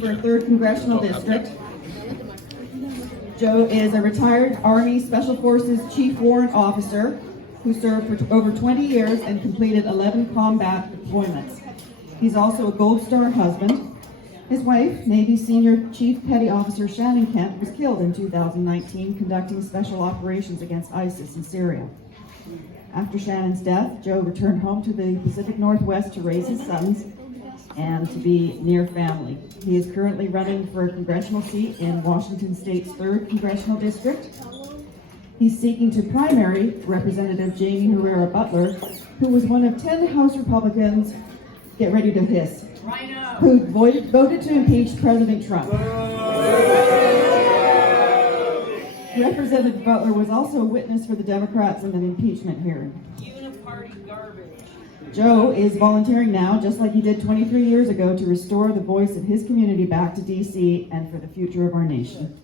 For 3rd Congressional District. Joe is a retired Army Special Forces Chief Warrant Officer who served for over 20 years and completed 11 combat deployments. He's also a Gold Star husband. His wife, Navy Senior Chief Petty Officer Shannon Kent, was killed in 2019 conducting special operations against ISIS in Syria. After Shannon's death, Joe returned home to the Pacific Northwest to raise his sons and to be near family. He is currently running for a congressional seat in Washington State's 3rd Congressional District. He's seeking to primary Representative Jamie Herrera Butler, who was one of 10 House Republicans, get ready to hiss, who voted to impeach President Trump. Representative Butler was also a witness for the Democrats in an impeachment hearing. Uniparty garbage. Joe is volunteering now, just like he did 23 years ago, to restore the voice of his community back to DC and for the future of our nation.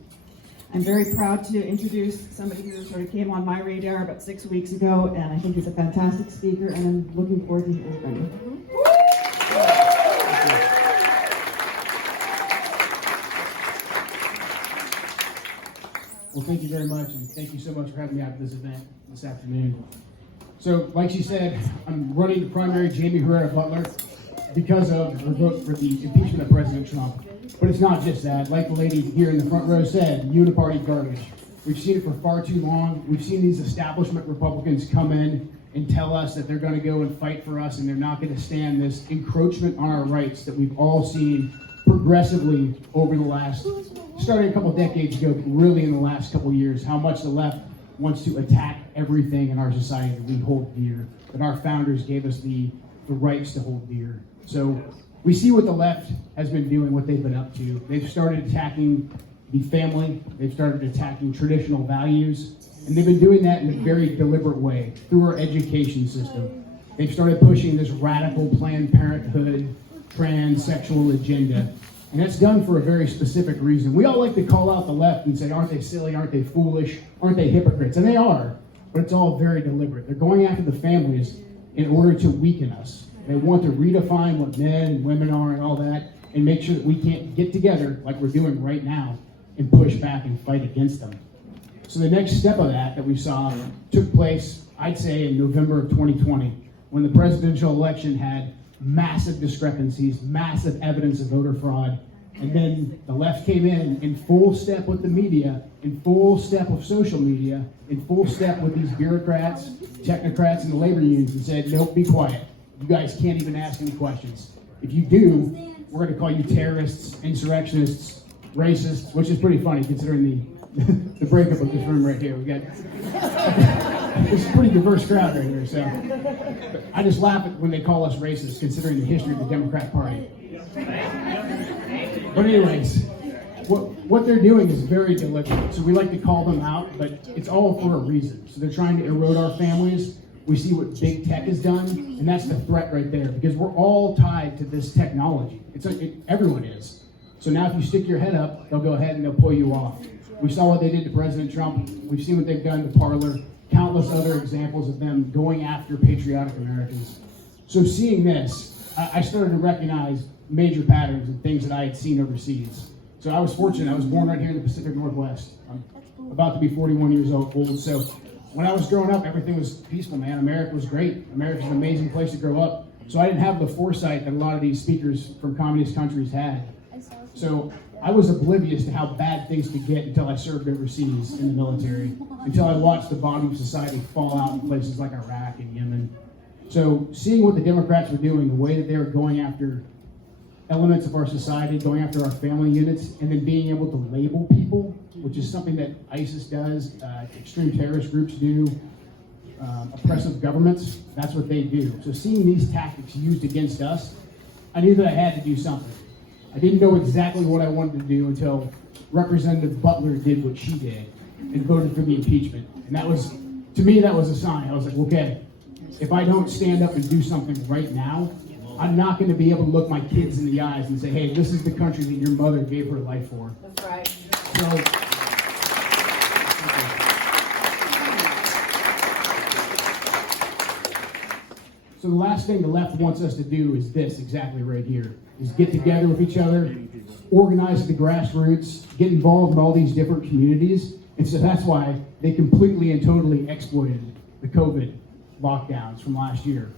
I'm very proud to introduce somebody who sort of came on my radar about 6 weeks ago, and I think he's a fantastic speaker, and I'm looking forward to hearing from him. Well, thank you very much, and thank you so much for having me out at this event this afternoon. So, like she said, I'm running the primary Jamie Herrera Butler because of her vote for the impeachment of President Trump. But it's not just that. Like the lady here in the front row said, uniparty garbage. We've seen it for far too long. We've seen these establishment Republicans come in and tell us that they're going to go and fight for us and they're not going to stand this encroachment on our rights that we've all seen progressively over the last, starting a couple decades ago, but really in the last couple of years, how much the left wants to attack everything in our society that we hold dear, that our founders gave us the rights to hold dear. So we see what the left has been doing, what they've been up to. They've started attacking the family, they've started attacking traditional values, and they've been doing that in a very deliberate way through our education system. They've started pushing this radical Planned Parenthood, transsexual agenda. And that's done for a very specific reason. We all like to call out the left and say, aren't they silly, aren't they foolish, aren't they hypocrites? And they are, but it's all very deliberate. They're going after the families in order to weaken us. They want to redefine what men and women are and all that, and make sure that we can't get together like we're doing right now and push back and fight against them. So the next step of that we saw took place, I'd say, in November of 2020, when the presidential election had massive discrepancies, massive evidence of voter fraud, and then the left came in full step with the media, in full step with social media, in full step with these bureaucrats, technocrats, and the labor unions, and said, nope, be quiet. You guys can't even ask any questions. If you do, we're going to call you terrorists, insurrectionists, racists, which is pretty funny considering the breakup of this room right here. We got it's a pretty diverse crowd right here, so I just laugh at when they call us racist, considering the history of the Democrat Party. But anyways, what they're doing is very deliberate. So we like to call them out, but it's all for a reason. So they're trying to erode our families. We see what big tech has done, and that's the threat right there, because we're all tied to this technology. Everyone is. So now if you stick your head up, they'll go ahead and they'll pull you off. We saw what they did to President Trump. We've seen what they've done to Parler. Countless other examples of them going after patriotic Americans. So seeing this, I started to recognize major patterns and things that I had seen overseas. So I was fortunate. I was born right here in the Pacific Northwest. I'm about to be 41 years old. So when I was growing up, everything was peaceful, man. America was great. America's an amazing place to grow up. So I didn't have the foresight that a lot of these speakers from communist countries had. So I was oblivious to how bad things could get until I served overseas in the military, until I watched the bottom of society fall out in places like Iraq and Yemen. So seeing what the Democrats were doing, the way that they were going after elements of our society, going after our family units, and then being able to label people, which is something that ISIS does, extreme terrorist groups do, oppressive governments, that's what they do. So seeing these tactics used against us, I knew that I had to do something. I didn't know exactly what I wanted to do until Representative Butler did what she did and voted for the impeachment. And that was, to me, that was a sign. I was like, okay, if I don't stand up and do something right now, I'm not going to be able to look my kids in the eyes and say, hey, this is the country that your mother gave her life for. That's right. So the last thing the left wants us to do is this exactly right here, is get together with each other, organize at the grassroots, get involved in all these different communities. And so that's why they completely and totally exploited the COVID lockdowns from last year.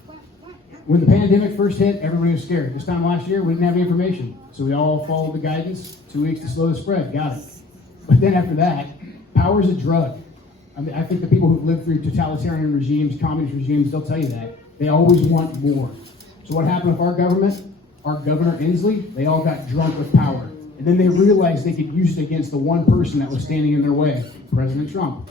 When the pandemic first hit, everybody was scared. This time last year, we didn't have any information. So we all followed the guidance, 2 weeks to slow the spread, got it. But then after that, power is a drug. I mean, I think the people who've lived through totalitarian regimes, communist regimes, they'll tell you that. They always want more. So what happened with our government? Our Governor Inslee, they all got drunk with power. And then they realized they could use it against the one person that was standing in their way, President Trump.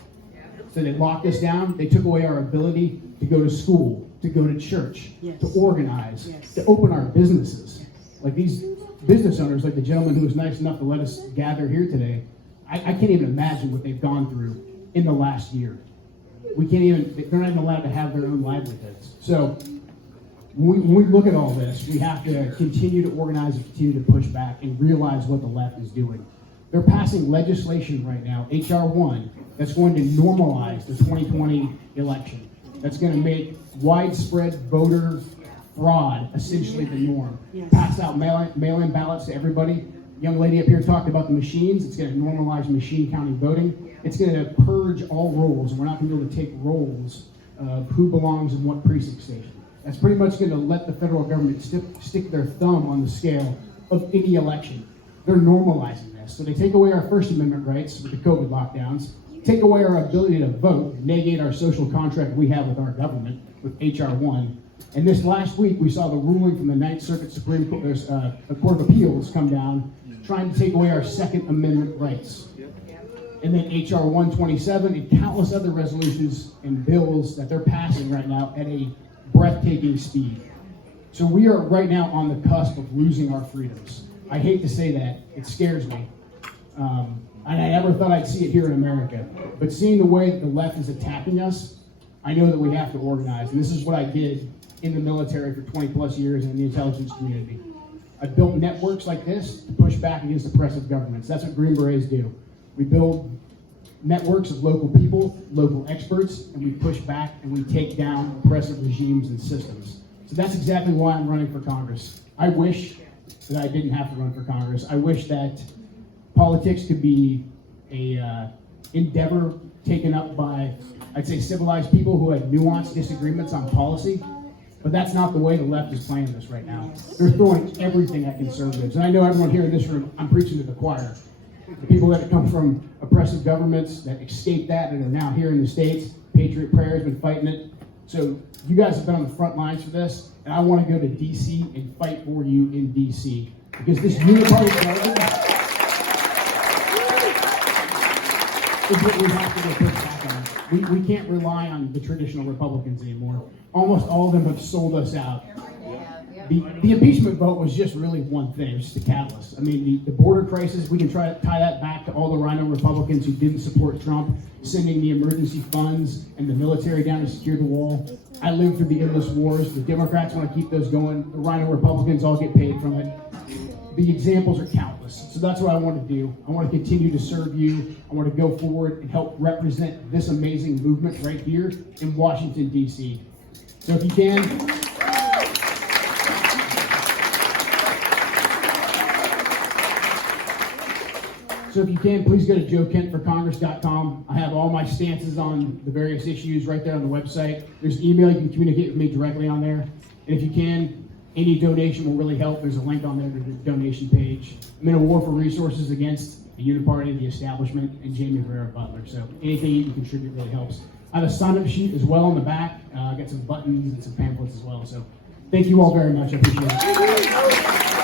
So they locked us down. They took away our ability to go to school, to go to church, to organize, to open our businesses. Like these business owners, like the gentleman who was nice enough to let us gather here today, I can't even imagine what they've gone through in the last year. They're not even allowed to have their own livelihoods. So when we look at all this, we have to continue to organize and continue to push back and realize what the left is doing. They're passing legislation right now, H.R. 1, that's going to normalize the 2020 election. That's going to make widespread voter fraud essentially the norm. Pass out mail-in ballots to everybody. Young lady up here talked about the machines. It's going to normalize machine counting voting. It's going to purge all roles, and we're not going to be able to take roles of who belongs in what precinct station. That's pretty much going to let the federal government stick their thumb on the scale of any election. They're normalizing this. So they take away our First Amendment rights with the COVID lockdowns, take away our ability to vote, negate our social contract we have with our government with H.R. 1. And this last week, we saw the ruling from the Ninth Circuit Supreme Court, the Court of Appeals come down, trying to take away our Second Amendment rights. And then H.R. 127 and countless other resolutions and bills that they're passing right now at a breathtaking speed. So we are right now on the cusp of losing our freedoms. I hate to say that. It scares me. And I never thought I'd see it here in America. But seeing the way that the left is attacking us, I know that we have to organize. And this is what I did in the military for 20 plus years in the intelligence community. I built networks like this to push back against oppressive governments. That's what Green Berets do. We build networks of local people, local experts, and we push back and we take down oppressive regimes and systems. So that's exactly why I'm running for Congress. I wish that I didn't have to run for Congress. I wish that politics could be a endeavor taken up by, I'd say, civilized people who had nuanced disagreements on policy. But that's not the way the left is playing this right now. They're throwing everything at conservatives. And I know everyone here in this room, I'm preaching to the choir. The people that come from oppressive governments that escaped that and are now here in the States, Patriot Prayer has been fighting it. So you guys have been on the front lines for this, and I want to go to D.C. and fight for you in D.C. Because this uniparty government is what we have to go push back on. We can't rely on the traditional Republicans anymore. Almost all of them have sold us out. The impeachment vote was just really one thing. It was just a catalyst. I mean, the border crisis, we can try to tie that back to all the rhino Republicans who didn't support Trump, sending the emergency funds and the military down to secure the wall. I lived through the endless wars. The Democrats want to keep those going. The rhino Republicans all get paid from it. The examples are countless. So that's what I want to do. I want to continue to serve you. I want to go forward and help represent this amazing movement right here in Washington, D.C. So if you can... So if you can, please go to joekentforcongress.com. I have all my stances on the various issues right there on the website. There's an email you can communicate with me directly on there. And if you can, any donation will really help. There's a link on there to the donation page. I'm in a war for resources against the Uniparty, the establishment, and Jamie Herrera Butler. So anything you can contribute really helps. I have a sign-up sheet as well on the back. I got some buttons and some pamphlets as well. So thank you all very much. I appreciate it.